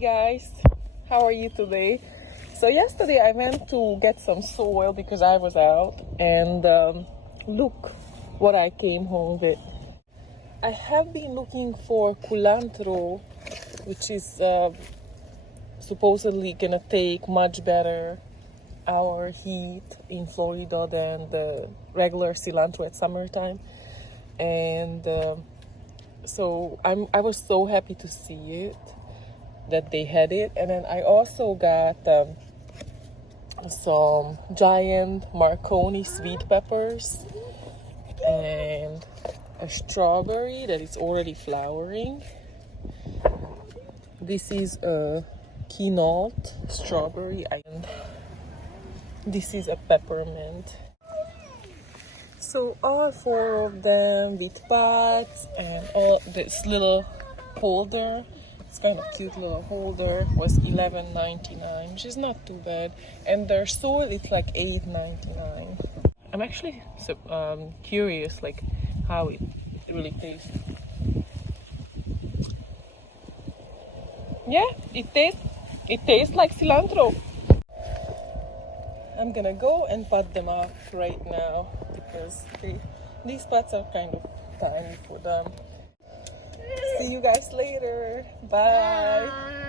guys, how are you today? So yesterday I went to get some soil because I was out, and look what I came home with. I have been looking for culantro, which is supposedly gonna take much better our heat in Florida than the regular cilantro at summertime, and so I was so happy to see it, that they had it. And then I also got some giant Marconi sweet peppers and a strawberry that is already flowering. This is a quinoa strawberry, and this is a peppermint. So all four of them with pots and all this little holder. It's kind of cute little holder, was $11.99, which is not too bad. And their soil it's like $8.99. I'm actually curious like how it really tastes. Yeah, it tastes like cilantro. I'm gonna go and pot them up right now because these pots are kind of tiny for them. See you guys later. Bye.